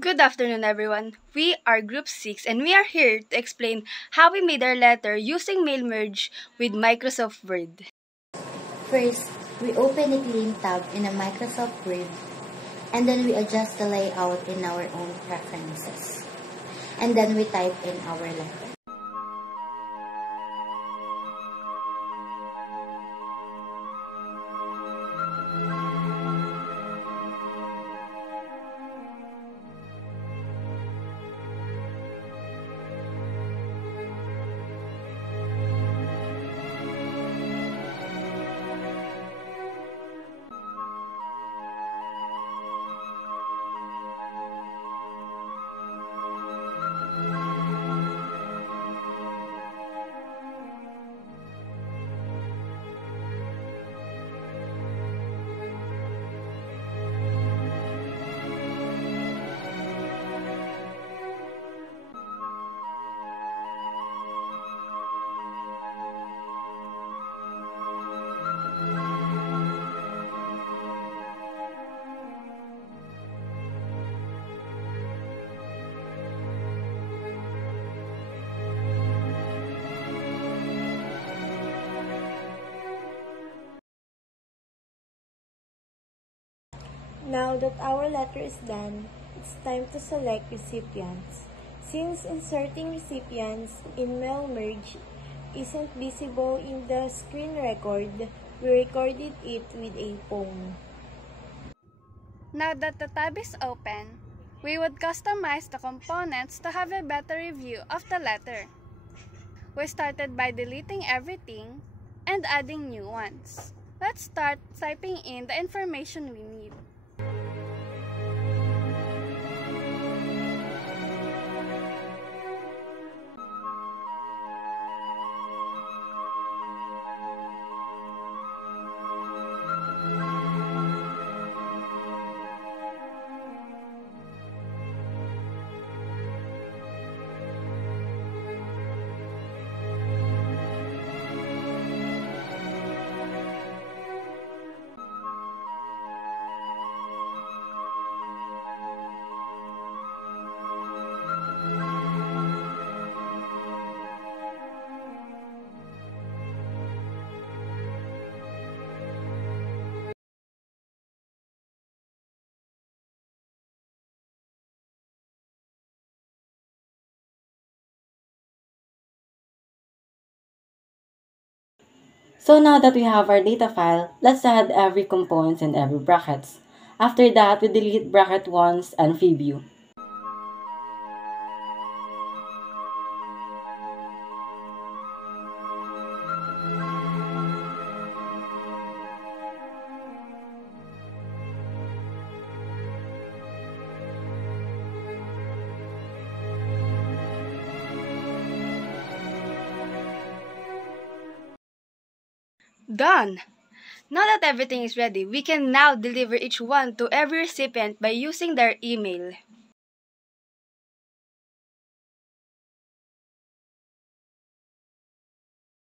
Good afternoon, everyone. We are Group 6 and we are here to explain how we made our letter using mail merge with Microsoft Word. First, we open a clean tab in a Microsoft Word, and then we adjust the layout in our own preferences. And then we type in our letter. Now that our letter is done, it's time to select recipients. Since inserting recipients in mail merge isn't visible in the screen record, we recorded it with a phone. Now that the tab is open, we would customize the components to have a better review of the letter. We started by deleting everything and adding new ones. Let's start typing in the information we need. So now that we have our data file, let's add every components and every brackets. After that, we delete bracket 1s and preview. Done! Now that everything is ready, we can now deliver each one to every recipient by using their email.